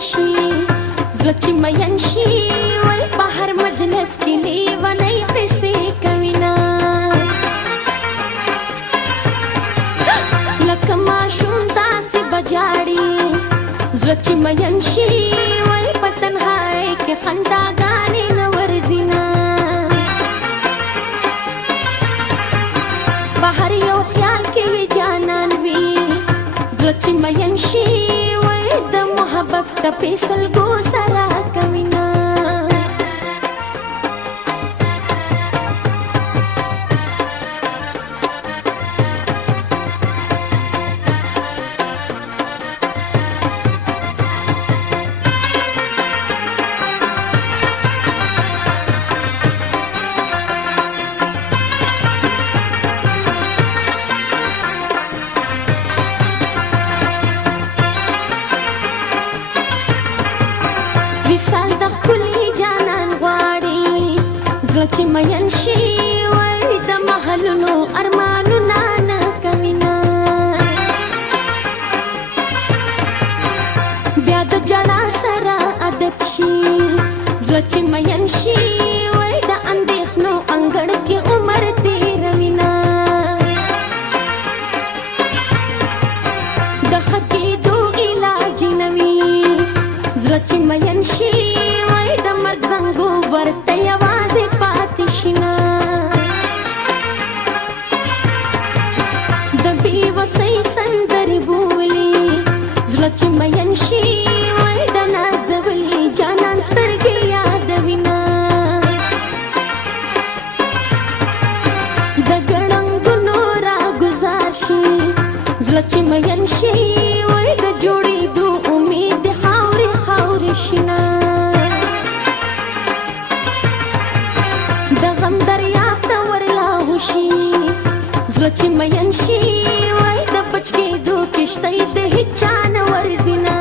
شي زړه چې مین شي وای په هر مجلس کې لیونۍ قصې کوي نه لکه ماشوم داسې بجاړي زړه چې مین شي وای په تنهایۍ کې خنداګانې نه ورځي نه په هر یو خیال کې وي جانان وي زړه چې مین شي وای د محبت ټپې سلګو سره کوي نه وصال د ښکلي جانان غواړي زړه چې مین شي وای د محلونو ارمانونه نه کوي نه بیا د جړا سره عادت شي زړه چې مین شي وای د اندېښنو انګړ کې عمر تېروي نه د ښه کېدو علاج نه وي زړه چې مین شي وای د مرګ زنګو ورته یوازې پاتې شي نه د بېوسۍ سندرې بولي زړه چې مین شي وای د نازولي جانان سترګې یادوي نه د ګړنګونو راګزار شي زړه چې مین شي وای د جوړېدو امید د خاورې خاورې شي نه د غم دریاب ته ورلاهو شي زړه چې مین شي وای د بچ کېدو کښتۍ د هېچا نه ورځي نه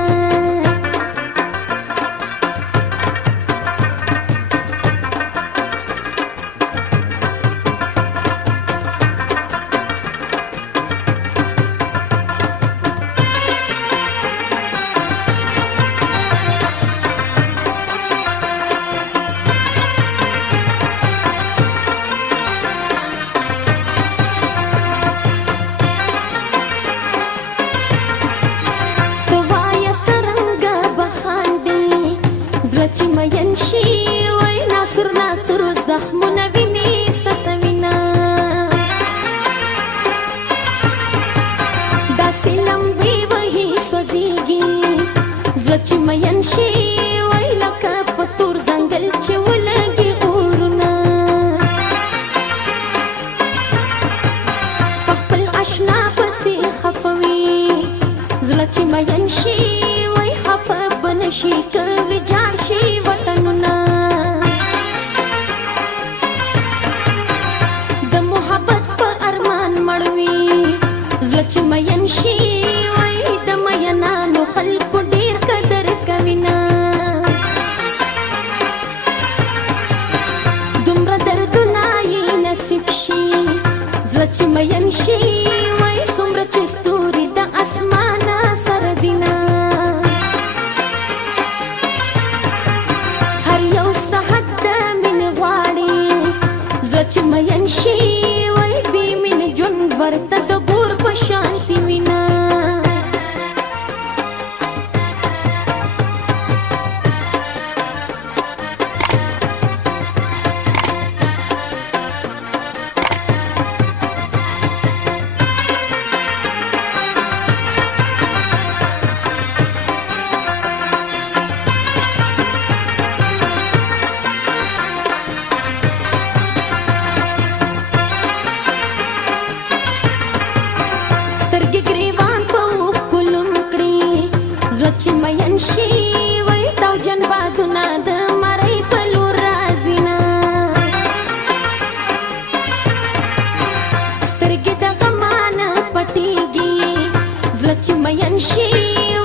چې مین شي وای ناصر ناصر زخمونه ویني سسوینا داسې لمبې وهي سوځېږي زړه چې مین شي وای لکه په تور ځنګل چې ولګي اورونه په خپل اشنا پسې خفه وي زړه چې مین شي وای خفه به نشي که ویجاړ شي وطنونه د محبت په ارمان مړ وي زړه چې مین شي وای د مینانو خلکو ډېر قدر کوي نه دومره دردونه یې نصیب شي زړه چې مین شي وای څومره چې ستوري د اسمانه سره دي نه چې مین شي وای بې مینې ژوند ورته د ګور په شانتي وي نه چې مین شي وای تاوجن بادونه د مرۍ په لور راځي نه سترګې د غمانه پټېږي زړه چې مین شي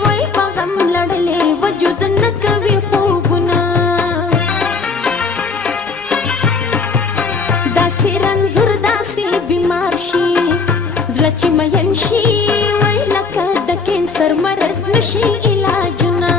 وای په غم لړلې وجود نه کوي خوبونه داسې رنځور داسې بیمار شي زړه چې مین شي وای لکه د کینسر مرض نشي علاجونه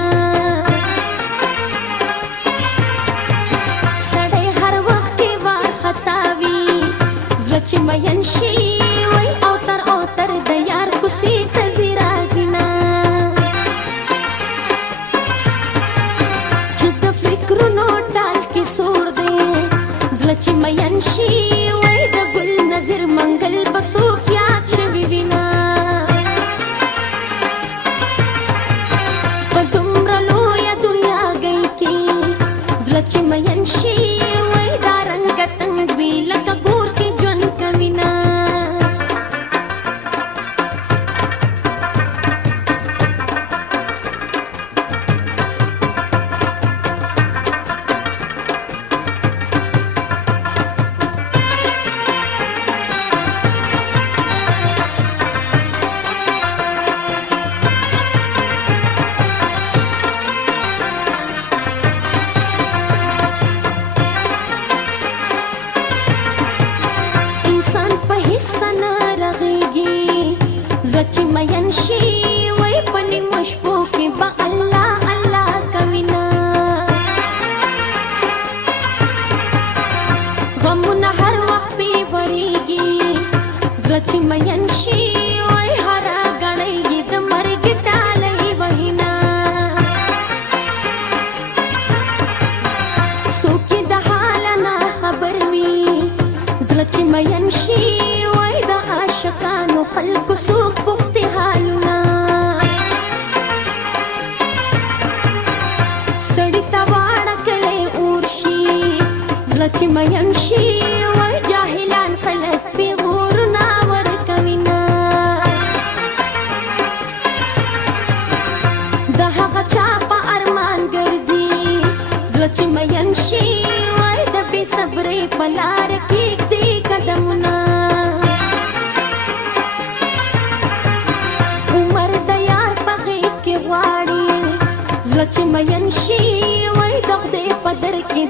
مین شي وای د ګل نظر منګل بسوک یاد شوي وینا په دومره لویه دنیا گئی کې زړه چې مین شي وای دا رنګ تنګ وي لکه ګور کې ژوند کوینا چې مین شي وای پني مشپو کې با الله الله کوینا غمونه هر وخت به وريږي زړه چې مین شي وای هر غړې د مرګ ټالې وینا څوک د حال نه خبر وي زړه چې مین شي وای د عاشقانو خلکو څوک چې مین شي وای جاهلان خلک په غورنا ورکوینا د هغه چا په ارمان ګرځي زړه چې مین شي وای د بې صبرۍ په لار کې ږدي قدمونه عمر د یار په غېږ کې غواړي زړه چې مین شي وای د خدای په در کې